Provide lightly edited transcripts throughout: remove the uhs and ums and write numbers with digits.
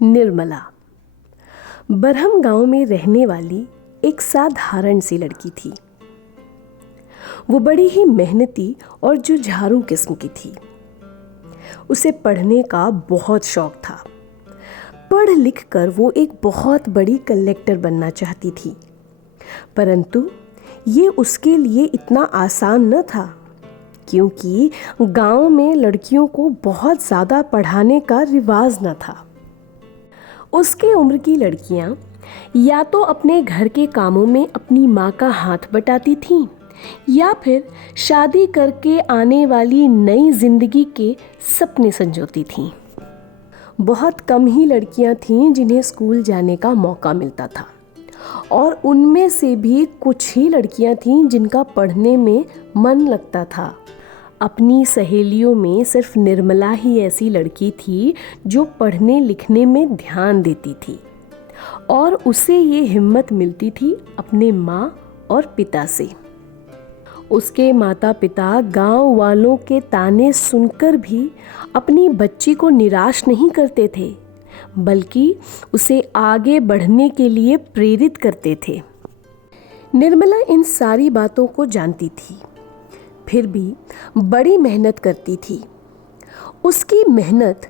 निर्मला बरहम गांव में रहने वाली एक साधारण सी लड़की थी। वो बड़ी ही मेहनती और जुझारू किस्म की थी। उसे पढ़ने का बहुत शौक था। पढ़ लिख कर वो एक बहुत बड़ी कलेक्टर बनना चाहती थी, परंतु ये उसके लिए इतना आसान न था, क्योंकि गांव में लड़कियों को बहुत ज़्यादा पढ़ाने का रिवाज न था। उसके उम्र की लड़कियां या तो अपने घर के कामों में अपनी माँ का हाथ बटाती थीं, या फिर शादी करके आने वाली नई जिंदगी के सपने संजोती थीं। बहुत कम ही लड़कियां थीं जिन्हें स्कूल जाने का मौका मिलता था, और उनमें से भी कुछ ही लड़कियां थीं जिनका पढ़ने में मन लगता था। अपनी सहेलियों में सिर्फ निर्मला ही ऐसी लड़की थी जो पढ़ने लिखने में ध्यान देती थी, और उसे ये हिम्मत मिलती थी अपने माँ और पिता से। उसके माता पिता गांव वालों के ताने सुनकर भी अपनी बच्ची को निराश नहीं करते थे, बल्कि उसे आगे बढ़ने के लिए प्रेरित करते थे। निर्मला इन सारी बातों को जानती थी, फिर भी बड़ी मेहनत करती थी। उसकी मेहनत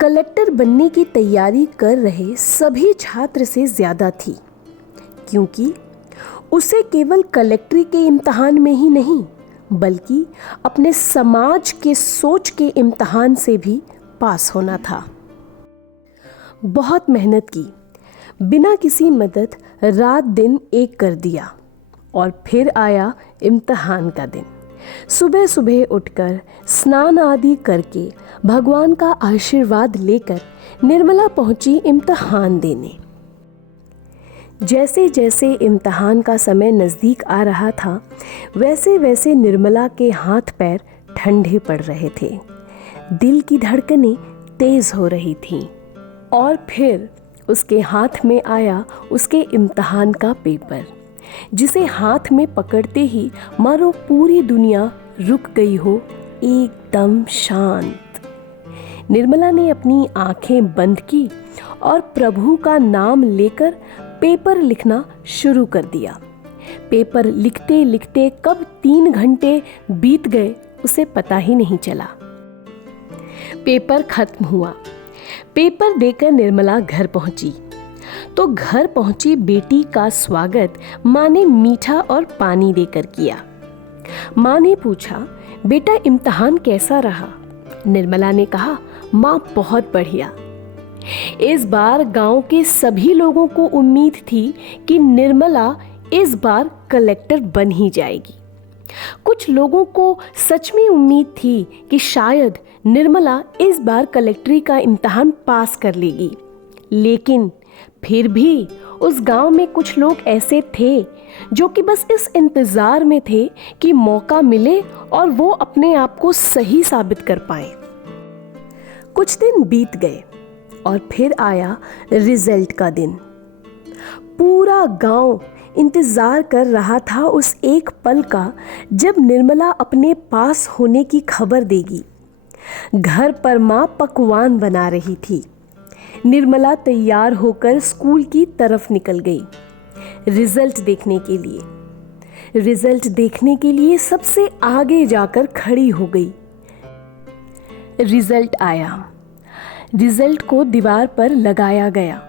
कलेक्टर बनने की तैयारी कर रहे सभी छात्र से ज़्यादा थी, क्योंकि उसे केवल कलेक्ट्री के इम्तहान में ही नहीं, बल्कि अपने समाज के सोच के इम्तहान से भी पास होना था। बहुत मेहनत की, बिना किसी मदद रात दिन एक कर दिया, और फिर आया इम्तहान का दिन। सुबह सुबह उठकर स्नान आदि करके भगवान का आशीर्वाद लेकर निर्मला पहुंची इम्तहान देने। जैसे जैसे इम्तहान का समय नज़दीक आ रहा था, वैसे वैसे निर्मला के हाथ पैर ठंडे पड़ रहे थे, दिल की धड़कनें तेज़ हो रही थीं, और फिर उसके हाथ में आया उसके इम्तहान का पेपर, जिसे हाथ में पकड़ते ही मानो पूरी दुनिया रुक गई हो, एकदम शांत। निर्मला ने अपनी आंखें बंद की और प्रभु का नाम लेकर पेपर लिखना शुरू कर दिया। पेपर लिखते लिखते कब 3 घंटे बीत गए उसे पता ही नहीं चला। पेपर खत्म हुआ। पेपर देकर निर्मला घर पहुंची, तो घर पहुंची बेटी का स्वागत माँ ने मीठा और पानी देकर किया। माँ ने पूछा, बेटा इम्तहान कैसा रहा? निर्मला ने कहा, माँ बहुत बढ़िया। इस बार गांव के सभी लोगों को उम्मीद थी कि निर्मला इस बार कलेक्टर बन ही जाएगी। कुछ लोगों को सच में उम्मीद थी कि शायद निर्मला इस बार कलेक्ट्री का इम्तहान पास कर लेगी, लेकिन फिर भी उस गांव में कुछ लोग ऐसे थे जो कि बस इस इंतजार में थे कि मौका मिले और वो अपने आप को सही साबित कर पाए। कुछ दिन बीत गए और फिर आया रिजल्ट का दिन। पूरा गांव इंतजार कर रहा था उस एक पल का जब निर्मला अपने पास होने की खबर देगी। घर पर माँ पकवान बना रही थी। निर्मला तैयार होकर स्कूल की तरफ निकल गई रिजल्ट देखने के लिए। रिजल्ट देखने के लिए सबसे आगे जाकर खड़ी हो गई। रिजल्ट आया। रिजल्ट को दीवार पर लगाया गया।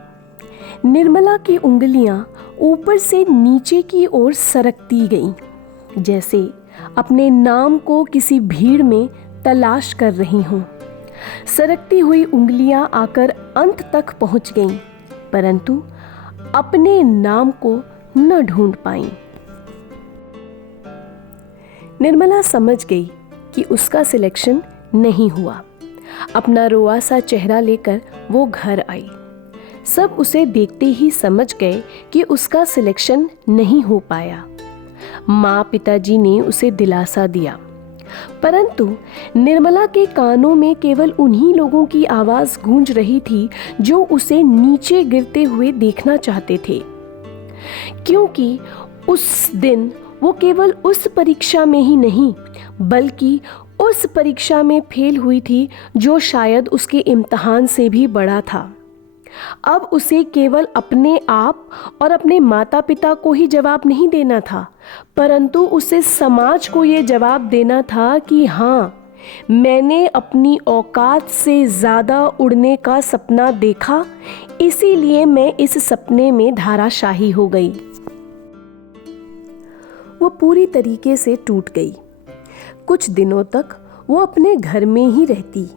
निर्मला की उंगलियां ऊपर से नीचे की ओर सरकती गईं, जैसे अपने नाम को किसी भीड़ में तलाश कर रही हों। सरकती हुई उंगलियां आकर अंत तक पहुंच गईं, परंतु अपने नाम को न ढूंढ पाईं। निर्मला समझ गई कि उसका सिलेक्शन नहीं हुआ। अपना रोआ सा चेहरा लेकर वो घर आई। सब उसे देखते ही समझ गए कि उसका सिलेक्शन नहीं हो पाया। माँ पिताजी ने उसे दिलासा दिया, परंतु निर्मला के कानों में केवल उन्हीं लोगों की आवाज़ गूंज रही थी जो उसे नीचे गिरते हुए देखना चाहते थे, क्योंकि उस दिन वो केवल उस परीक्षा में ही नहीं, बल्कि उस परीक्षा में फेल हुई थी जो शायद उसके इम्तहान से भी बड़ा था। अब उसे केवल अपने आप और अपने माता पिता को ही जवाब नहीं देना था, परंतु उसे समाज को ये जवाब देना था कि हाँ, मैंने अपनी औकात से ज़्यादा उड़ने का सपना देखा, इसीलिए मैं इस सपने में धाराशाही हो गई। वो पूरी तरीके से टूट गई। कुछ दिनों तक वो अपने घर में ही रहती,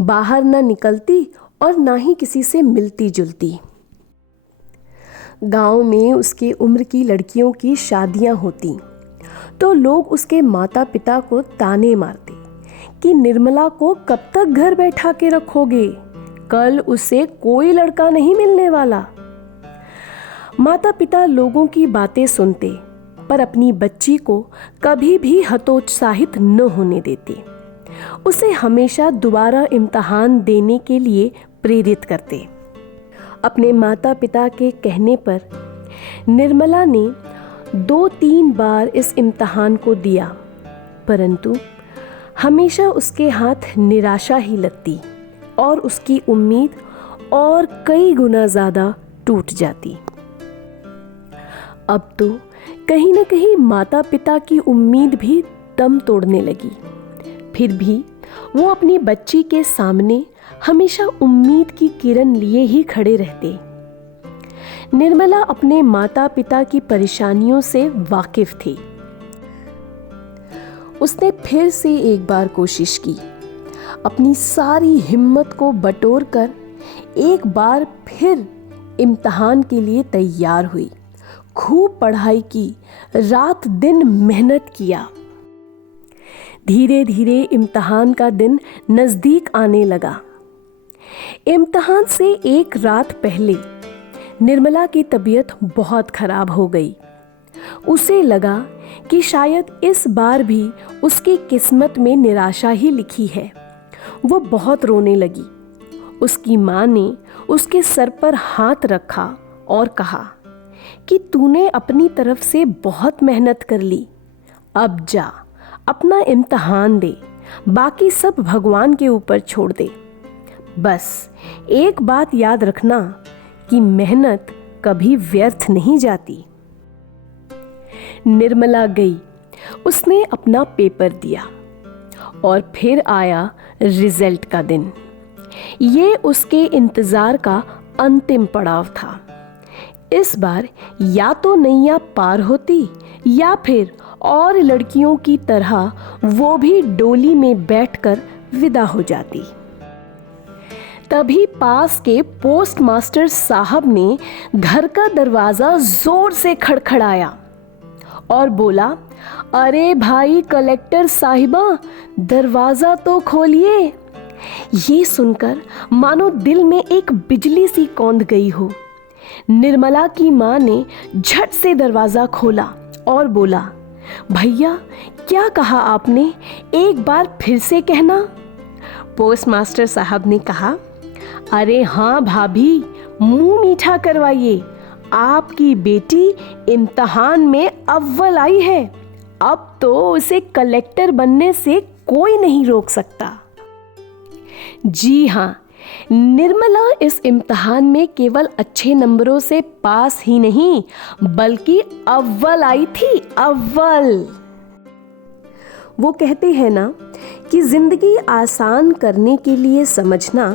बाहर ना निकलती और ना ही किसी से मिलती जुलती। गांव में उसके उम्र की लड़कियों की शादियां होती तो लोग उसके माता पिता को ताने मारते कि निर्मला को कब तक घर बैठा के रखोगे, कल उसे कोई लड़का नहीं मिलने वाला। माता पिता लोगों की बातें सुनते पर अपनी बच्ची को कभी भी हतोत्साहित न होने देते। उसे हमेशा दोबारा इम्तिहान देने के लिए प्रेरित करते। अपने माता पिता के कहने पर निर्मला ने 2-3 बार इस इम्तिहान को दिया, परंतु हमेशा उसके हाथ निराशा ही लगती और उसकी उम्मीद और कई गुना ज़्यादा टूट जाती। अब तो कहीं न कहीं माता पिता की उम्मीद भी दम तोड़ने लगी। फिर भी वो अपनी बच्ची के सामने हमेशा उम्मीद की किरण लिए ही खड़े रहते। निर्मला अपने माता पिता की परेशानियों से वाकिफ थी। उसने फिर से एक बार कोशिश की, अपनी सारी हिम्मत को बटोर कर एक बार फिर इम्तिहान के लिए तैयार हुई। खूब पढ़ाई की, रात दिन मेहनत किया। धीरे धीरे इम्तिहान का दिन नज़दीक आने लगा। इम्तिहान से एक रात पहले निर्मला की तबीयत बहुत खराब हो गई। उसे लगा कि शायद इस बार भी उसकी किस्मत में निराशा ही लिखी है। वो बहुत रोने लगी। उसकी माँ ने उसके सर पर हाथ रखा और कहा कि तूने अपनी तरफ से बहुत मेहनत कर ली, अब जा अपना इम्तिहान दे, बाकी सब भगवान के ऊपर छोड़ दे। बस एक बात याद रखना कि मेहनत कभी व्यर्थ नहीं जाती। निर्मला गई, उसने अपना पेपर दिया और फिर आया रिजल्ट का दिन। ये उसके इंतज़ार का अंतिम पड़ाव था। इस बार या तो नैया पार होती या फिर और लड़कियों की तरह वो भी डोली में बैठकर विदा हो जाती। तभी पास के पोस्ट मास्टर साहब ने घर का दरवाज़ा जोर से खड़खड़ाया और बोला, अरे भाई कलेक्टर साहिबा, दरवाज़ा तो खोलिए। ये सुनकर मानो दिल में एक बिजली सी कौंध गई हो। निर्मला की माँ ने झट से दरवाज़ा खोला और बोला, भैया क्या कहा आपने, एक बार फिर से कहना। पोस्ट मास्टर साहब ने कहा, अरे हाँ भाभी, मुंह मीठा करवाइए, आपकी बेटी इम्तिहान में अव्वल आई है, अब तो उसे कलेक्टर बनने से कोई नहीं रोक सकता। जी हाँ, निर्मला इस इम्तिहान में केवल अच्छे नंबरों से पास ही नहीं बल्कि अव्वल आई थी, अव्वल। वो कहते हैं ना कि जिंदगी आसान करने के लिए समझना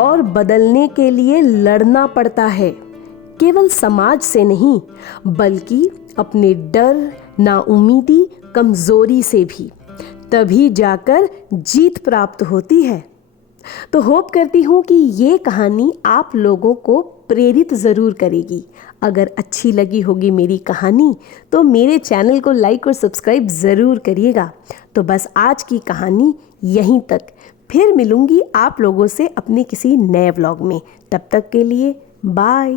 और बदलने के लिए लड़ना पड़ता है, केवल समाज से नहीं बल्कि अपने डर, नाउमीदी, कमजोरी से भी। तभी जाकर जीत प्राप्त होती है। तो होप करती हूँ कि ये कहानी आप लोगों को प्रेरित ज़रूर करेगी। अगर अच्छी लगी होगी मेरी कहानी तो मेरे चैनल को लाइक और सब्सक्राइब ज़रूर करिएगा। तो बस आज की कहानी यहीं तक, फिर मिलूँगी आप लोगों से अपने किसी नए व्लॉग में। तब तक के लिए बाय।